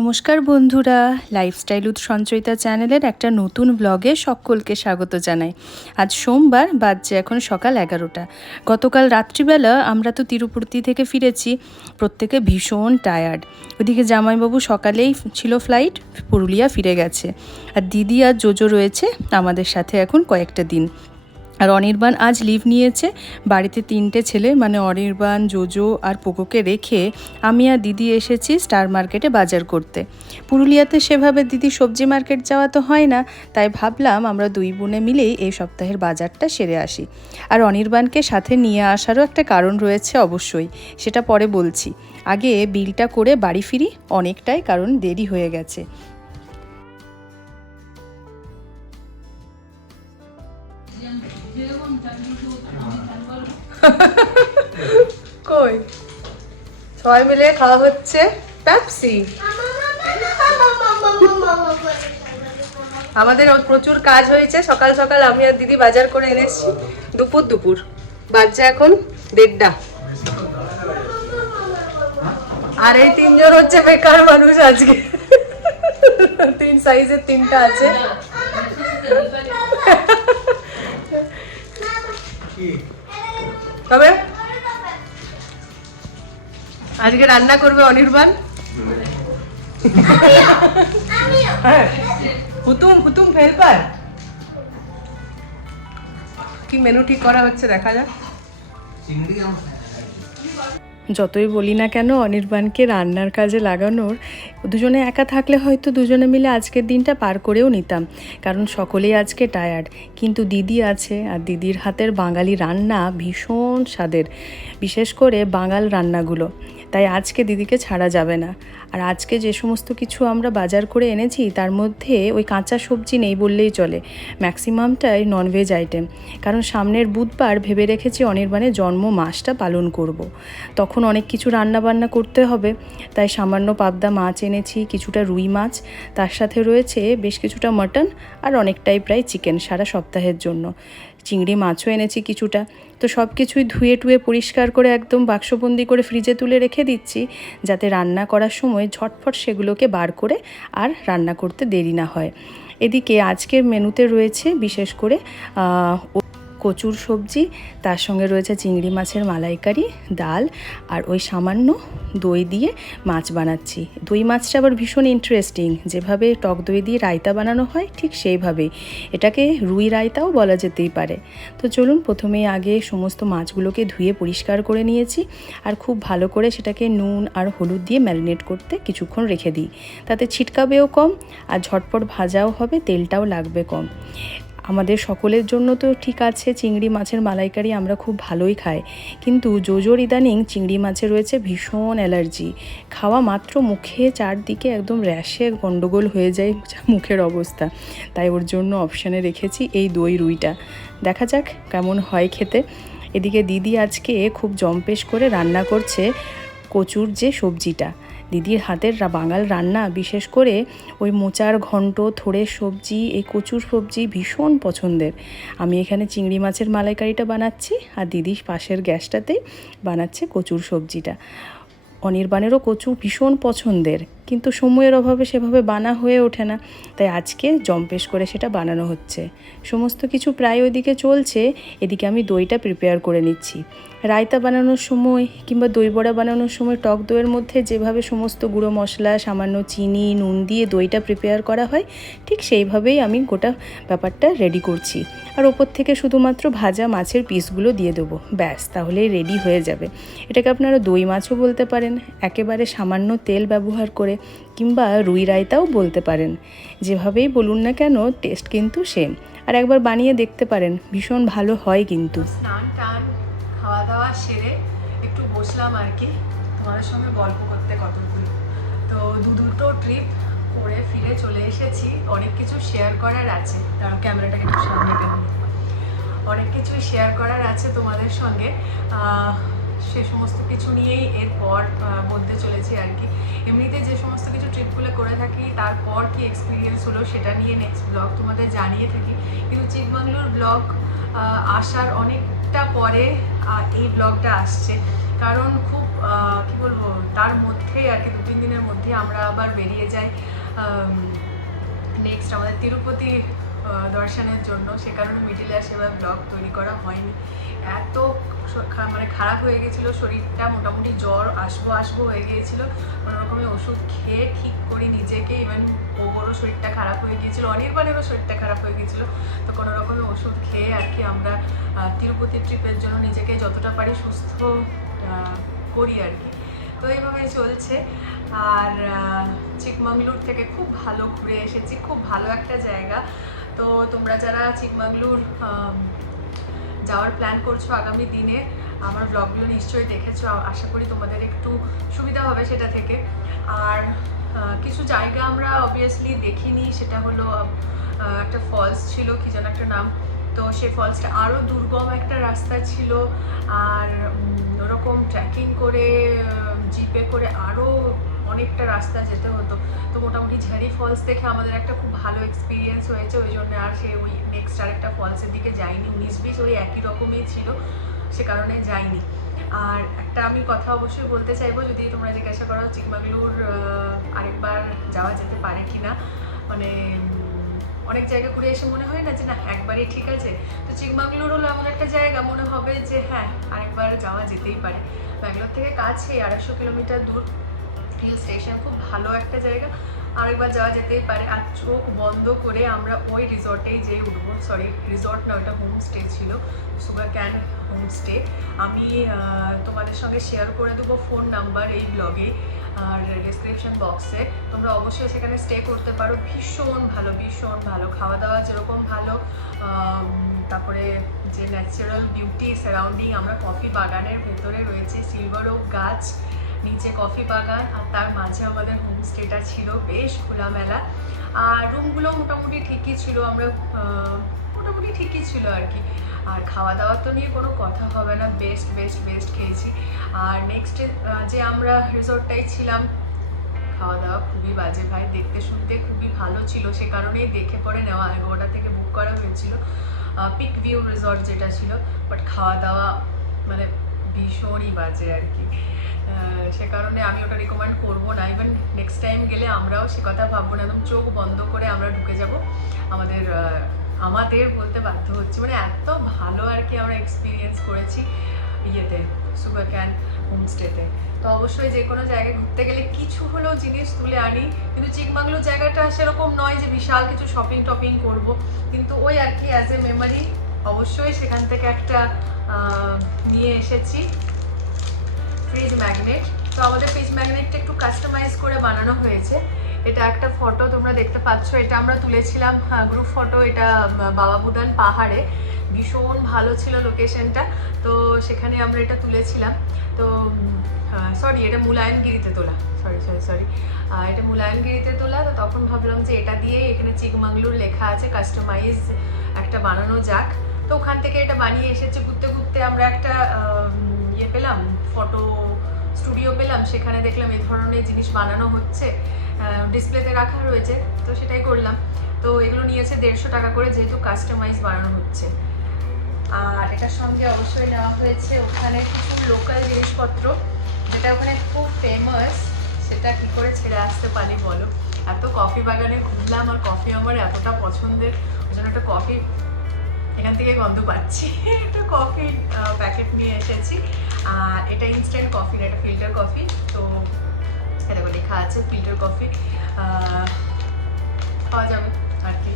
নমস্কার বন্ধুরা লাইফস্টাইল উৎ সঞ্চয়িতা চ্যানেলের একটা নতুন ব্লগে সকলকে স্বাগত জানাই। আজ সোমবার, বাজছে এখন সকাল এগারোটা। গতকাল রাত্রিবেলা আমরা তো তিরুপতি থেকে ফিরেছি, প্রত্যেকে ভীষণ টায়ার্ড ওদিকে জামাইবাবু সকালেই ছিল ফ্লাইট পুরুলিয়া ফিরে গেছে। আর দিদি আর জোজো রয়েছে আমাদের সাথে এখন কয়েকটা দিন। আর অনির্বাণ আজ লিভ নিয়েছে। বাড়িতে তিনটে ছেলে মানে অনির্বাণ, জোজো আর পোকোকে রেখে আমি আর দিদি এসেছি স্টার মার্কেটে বাজার করতে। পুরুলিয়াতে সেভাবে দিদি সবজি মার্কেট যাওয়া তো হয় না, তাই ভাবলাম আমরা দুই বোনে মিলেই এই সপ্তাহের বাজারটা সেরে আসি। আর অনির্বাণকে সাথে নিয়ে আসারও একটা কারণ রয়েছে অবশ্যই, সেটা পরে বলছি। আগে বিলটা করে বাড়ি ফিরি, অনেকটাই কারণ দেরি হয়ে গেছে। কই? সবাই মিলে খাওয়া হচ্ছে পেপসি আমাদের প্রচুর কাজ হয়েছে। সকাল সকাল আমি আর দিদি বাজার করে এনেছি। দুপুর দুপুর। বাচ্চা এখন দেড়টা। আর এই তিনজন হচ্ছে বেকার মানুষ আজকে। তিন সাইজের তিনটা আছে। তবে আজকে রান্না করবে অনির্বাণ। হ্যাঁ। হুতুম হুতুম হেল্পার কি মেনু ঠিক করা হচ্ছে দেখা যাক। যতই বলি না কেন, অনির্বাণকে রান্নার কাজে লাগানোর, দুজনে একা থাকলে হয়তো দুজনে মিলে আজকের দিনটা পার করেও নিতাম, কারণ সকলেই আজকে টায়ার্ড কিন্তু দিদি আছে, আর দিদির হাতের বাঙালি রান্না ভীষণ স্বাদের, বিশেষ করে বাঙাল রান্নাগুলো। তাই আজকে দিদিকে ছাড়া যাবে না। আর আজকে যে সমস্ত কিছু আমরা বাজার করে এনেছি, তার মধ্যে ওই কাঁচা সবজি নেই বললেই চলে। ম্যাক্সিমামটাই ননভেজ আইটেম কারণ সামনের বুধবার ভেবে রেখেছি অনির্বাণের জন্ম মাসটা পালন করব। তখন অনেক কিছু রান্না বান্না করতে হবে, তাই সামান্য পাবদা মাছ এনেছি, কিছুটা রুই মাছ, তার সাথে রয়েছে বেশ কিছুটা মাটন আর অনেকটাই প্রায় চিকেন সারা সপ্তাহের জন্য। চিংড়ি মাছও এনেছি কিছুটা। তো সব কিছুই ধুয়ে টুয়ে পরিষ্কার করে একদম বাক্সবন্দি করে ফ্রিজে তুলে রেখে দিচ্ছি, যাতে রান্না করার সময় ঝটফট সেগুলোকে বার করে আর রান্না করতে দেরি না হয়। এদিকে আজকের মেনুতে রয়েছে বিশেষ করে কচুর সবজি, তার সঙ্গে রয়েছে চিংড়ি মাছের মালাইকারি, ডাল আর ওই সামান্য দই দিয়ে মাছ বানাচ্ছি। দই মাছটা আবার ভীষণ ইন্টারেস্টিং যেভাবে টক দই দিয়ে রায়তা বানানো হয় ঠিক সেইভাবেই। এটাকে রুই রায়তাও বলা যেতেই পারে। তো চলুন প্রথমেই আগে সমস্ত মাছগুলোকে ধুয়ে পরিষ্কার করে নিয়েছি আর খুব ভালো করে সেটাকে নুন আর হলুদ দিয়ে ম্যারিনেট করতে কিছুক্ষণ রেখে দিই। তাতে ছিটকাবেও কম আর ঝটপট ভাজাও হবে, তেলটাও লাগবে কম। আমাদের সকলের জন্য তো ঠিক আছে, চিংড়ি মাছের মালাইকারি আমরা খুব ভালোই খাই। কিন্তু জোজোর ইদানিং চিংড়ি মাছে রয়েছে ভীষণ অ্যালার্জি। খাওয়া মাত্র মুখে চারদিকে একদম র্যাশে গন্ডগোল হয়ে যায় মুখের অবস্থা। তাই ওর জন্য অপশানে রেখেছি এই দই রুইটা। দেখা যাক কেমন হয় খেতে। এদিকে দিদি আজকে খুব জম্পেশ করে রান্না করছে কচুর যে সবজিটা। দিদির হাতের বাঙাল রান্না, বিশেষ করে ওই মোচার ঘন্ট থোড়ের সবজি, এই কচুর সবজি ভীষণ পছন্দের। আমি এখানে চিংড়ি মাছের মালাইকারিটা বানাচ্ছি আর দিদি পাশের গ্যাসটাতেই বানাচ্ছে কচুর সবজিটা। অনির্বাণেরও কচু ভীষণ পছন্দের, কিন্তু সময়ের অভাবে সেভাবে বানা হয়ে ওঠে না, তাই আজকে জম্পেশ করে সেটা বানানো হচ্ছে। সমস্ত কিছু প্রায় ওইদিকে চলছে, এদিকে আমি দইটা প্রিপেয়ার করে নিচ্ছি। রায়তা বানানোর সময় কিংবা দই বড়া বানানোর সময় টক দইয়ের মধ্যে যেভাবে সমস্ত গুঁড়ো মশলা, সামান্য চিনি, নুন দিয়ে দইটা প্রিপেয়ার করা হয়, ঠিক সেইভাবেই আমি গোটা ব্যাপারটা রেডি করছি। আর ওপর থেকে শুধুমাত্র ভাজা মাছের পিসগুলো দিয়ে দেবো, ব্যাস, তাহলেই রেডি হয়ে যাবে। এটাকে আপনারা দই মাছও বলতে পারেন একেবারে সামান্য তেল ব্যবহার করে কিংবা রুই রায়তাও বলতে পারেন। যেভাবেই বলুন না কেন, টেস্ট কিন্তু সেম। আর একবার বানিয়ে দেখতে পারেন, ভীষণ ভালো হয় কিন্তু। স্নান, টান খাওয়া দাওয়া সেরে একটু বসলাম আর কি। তোমাদের সঙ্গে গল্প করতে কতগুলো তো দু দুটো ট্রিপ করে ফিরে চলে এসেছি। অনেক কিছু শেয়ার করার আছে। তার ক্যামেরাটাকে একটু সামনে অনেক কিছুই শেয়ার করার আছে তোমাদের সঙ্গে। সে সমস্ত কিছু নিয়েই এরপর বলতে চলেছি আর কি। এমনিতে যে সমস্ত কিছু ট্রিপগুলো করে থাকি, তারপর কি এক্সপিরিয়েন্স হলো সেটা নিয়ে নেক্সট ব্লগ তোমাদের জানিয়ে থাকি। কিন্তু চিকবাংলোর ব্লগ আসার অনেকটা পরে এই ব্লগটা আসছে। কারণ খুব কি বলব, তার মধ্যেই আর কি, দু তিন দিনের মধ্যে আমরা আবার বেরিয়ে যাই। নেক্সট আমাদের তিরুপতি দর্শনের জন্য সে কারণে মিডিলে আর সেভাবে ব্লগ তৈরি করা হয়নি। এত মানে খারাপ হয়ে গেছিল শরীরটা মোটামুটি জ্বর আসব আসব হয়ে গিয়েছিল। কোনো রকমের ওষুধ খেয়ে ঠিক করি নিজেকে ইভেন ওরও শরীরটা খারাপ হয়ে গিয়েছিল অনির্বাণেরও শরীরটা খারাপ হয়ে গিয়েছিল। তো কোনো রকমের ওষুধ খেয়ে আর কি আমরা তিরুপতি ট্রিপের জন্য নিজেকে যতটা পারি সুস্থ করি আর কি। তো এইভাবে চলছে। আর আহ, চিকমাগলুর থেকে খুব ভালো ঘুরে এসেছি খুব ভালো একটা জায়গা। তো তোমরা যারা চিকমাগলুর যাওয়ার প্ল্যান করছ আগামী দিনে, আমার ব্লগগুলো নিশ্চয়ই দেখেছ। আশা করি তোমাদের একটু সুবিধা হবে সেটা থেকে। আর কিছু জায়গা আমরা অবভিয়াসলি দেখিনি, সেটা হলো একটা ফলস ছিল, কি যেন একটা নাম। তো সেই ফলসটা আরও দুর্গম একটা রাস্তা ছিল। আর ওরকম ট্রেকিং করে জিপে করে আরও অনেকটা রাস্তা যেতে হতো। তো মোটামুটি ঝারি ফলস দেখে আমাদের একটা খুব ভালো এক্সপিরিয়েন্স হয়েছে, ওই জন্য আর সে ওই নেক্সট আরেকটা ফলসের দিকে যাইনি। উনিশ বিশ ওই একই রকমই ছিল, সে কারণে যাইনি। আর একটা আমি কথা অবশ্যই বলতে চাইব, যদি তোমরা জিজ্ঞাসা করো চিকমাগলুর আরেকবার যাওয়া যেতে পারে কি না মানে অনেক জায়গা ঘুরে এসে মনে হয় না যে না, একবারই ঠিক আছে? তো চিকমাগলুর হলো এমন একটা জায়গা, মনে হবে যে হ্যাঁ আরেকবার যাওয়া যেতেই পারে। ব্যাঙ্গালোর থেকে কাছে আড়াইশো কিলোমিটার দূর। হিল স্টেশন, খুব ভালো একটা জায়গা। আরেকবার যাওয়া যেতেই পারে। আর চোখ বন্ধ করে আমরা ওই রিসর্টেই যেয়ে উঠবো। সরি রিসর্ট না, ওটা হোমস্টে ছিল। সুগার ক্যান হোমস্টে আমি তোমাদের সঙ্গে শেয়ার করে দেবো ফোন নাম্বার এই ব্লগে আর ডিসক্রিপশন বক্সে তোমরা অবশ্যই সেখানে স্টে করতে পারো। ভীষণ ভালো ভীষণ ভালো। খাওয়া দাওয়া যেরকম ভালো তারপরে যে ন্যাচারাল বিউটি সারাউন্ডিং আমরা কফি বাগানের ভেতরে রয়েছে সিলভার গাছ নিচে কফি বাগান আর তার মাঝে আমাদের হোমস্টেটা ছিল, বেশ খোলামেলা। আর রুমগুলো মোটামুটি ঠিকই ছিল, আমরা মোটামুটি ঠিকই ছিল আর কি। আর খাওয়া দাওয়া তো নিয়ে কোনো কথা হবে না বেস্ট বেস্ট বেস্ট খেয়েছি। আর নেক্সট যে আমরা রিসোর্টটাই ছিলাম খাওয়া দাওয়া খুবই বাজে ভাই, দেখতে শুনতে খুবই ভালো ছিল, সে কারণেই দেখে পরে নেওয়া এগারোটা থেকে বুক করা হয়েছিল। পিক ভিউ রিসর্ট যেটা ছিল বাট খাওয়া দাওয়া মানে ভীষণই বাজে আর কি। সে কারণে আমি ওটা রিকমেন্ড করব না। ইভেন নেক্সট টাইম গেলে আমরাও সে কথা ভাববো না, একদম চোখ বন্ধ করে আমরা ঢুকে যাব। আমাদের আমাদের বলতে বাধ্য হচ্ছে। মানে এত ভালো আর কি আমরা এক্সপিরিয়েন্স করেছি ইয়েতে সুগার ক্যান হোমস্টেতে তো। অবশ্যই যে কোনো জায়গায় ঘুরতে গেলে কিছু হলেও জিনিস তুলে আনি। কিন্তু চিকমাগলুর জায়গাটা সেরকম নয় যে বিশাল কিছু শপিং টপিং করব। কিন্তু ওই আর কি অ্যাজ এ মেমারি অবশ্যই সেখান থেকে একটা নিয়ে এসেছি ফ্রিজ ম্যাগনেট তো আমাদের ফ্রিজ ম্যাগনেটটা একটু কাস্টমাইজ করে বানানো হয়েছে। এটা একটা ফটো তোমরা দেখতে পাচ্ছ। এটা আমরা তুলেছিলাম গ্রুপ ফটো এটা বাবা বুদান পাহাড়ে। ভীষণ ভালো ছিল লোকেশনটা তো সেখানে আমরা এটা তুলেছিলাম। তো সরি এটা মুলায়নগিরিতে তোলা। সরি সরি সরি এটা মুলায়নগিরিতে তোলা। তো তখন ভাবলাম যে এটা দিয়ে এখানে চিকমাগলুর লেখা আছে কাস্টমাইজ একটা বানানো যাক। তো ওখান থেকে এটা বানিয়ে এসেছে, ঘুরতে ঘুরতে আমরা একটা ইয়ে পেলাম ফটো স্টুডিও পেলাম, সেখানে দেখলাম এই ধরনের জিনিস বানানো হচ্ছে ডিসপ্লেতে রাখা রয়েছে, তো সেটাই করলাম। তো এগুলো নিয়েছে দেড়শো টাকা করে যেহেতু কাস্টমাইজ বানানো হচ্ছে। আর এটার সঙ্গে অবশ্যই নেওয়া হয়েছে ওখানে কিছু লোকাল জিনিসপত্র, যেটা ওখানে খুব ফেমাস সেটা কি করে ছেড়ে আসতে পারি বলো? এত কফি বাগানে ঘুরলাম, আর কফি আমার এতটা পছন্দের, ওই জন্য একটা কফি এখান থেকে গন্ধ পাচ্ছি। একটা কফি প্যাকেট নিয়ে এসেছি। আর এটা ইনস্ট্যান্ট কফি এটা ফিল্টার কফি তো এটা লেখা আছে ফিল্টার কফি খাওয়া যাবে আর কি।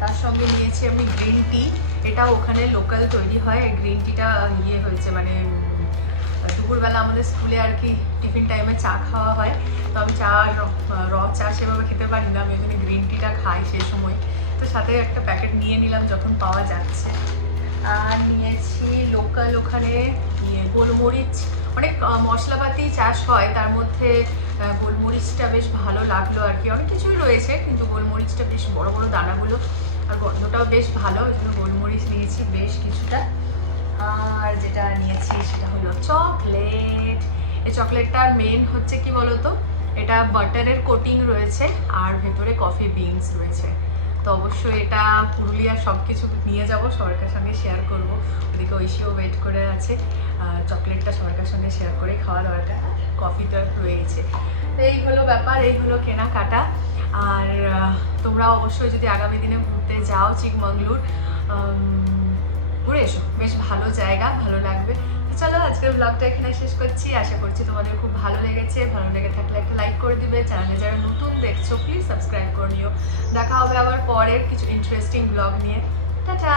তার সঙ্গে নিয়েছি আমি গ্রিন টি এটা ওখানে লোকাল তৈরি হয়। গ্রিন টিটা ইয়ে হয়েছে মানে দুপুরবেলা আমাদের স্কুলে আর কি টিফিন টাইমে চা খাওয়া হয়। তো আমি চা, র চা সেভাবে খেতে পারি না। আমি ওই জন্য গ্রিন টিটা খাই সেই সময়। তো সাথে একটা প্যাকেট নিয়ে নিলাম যখন পাওয়া যাচ্ছে। আর নিয়েছি লোকাল ওখানে ইয়ে গোলমরিচ। অনেক মশলাপাতি চাষ হয়, তার মধ্যে গোলমরিচটা বেশ ভালো লাগল আর কি। অনেক কিছুই রয়েছে, কিন্তু গোলমরিচটা বেশ বড় বড় দানাগুলো। আর গন্ধটাও বেশ ভালো ওই জন্য গোলমরিচ নিয়েছি বেশ কিছুটা। আর যেটা নিয়েছি সেটা হলো চকলেট। এই চকলেটটার মেন হচ্ছে কি বলতো? এটা বাটারের কোটিং রয়েছে, আর ভেতরে কফি বিনস রয়েছে। তো অবশ্যই এটা পুরুলিয়ার সব কিছু নিয়ে যাব, সবার সঙ্গে শেয়ার করব। ওদিকে ঐশীও ওয়েট করে আছে। চকলেটটা সবার সঙ্গে শেয়ার করে, খাওয়া দাওয়াটা কফিটা রয়েছে। তো এই হলো ব্যাপার, এই হলো কেনাকাটা। আর তোমরা অবশ্যই যদি আগামী দিনে ঘুরতে যাও, চিকমঙ্গলুর ঘুরে এসো। বেশ ভালো জায়গা, ভালো লাগবে। চলো, আজকের ব্লগটা এখানে শেষ করছি। আশা করছি তোমাদের খুব ভালো লেগেছে। ভালো লেগে থাকলে একটা লাইক করে দিবে। চ্যানেলে যারা নতুন দেখছ প্লিজ সাবস্ক্রাইব করে নিও। দেখা হবে আবার পরের কিছু ইন্টারেস্টিং ব্লগ নিয়ে। টাটা!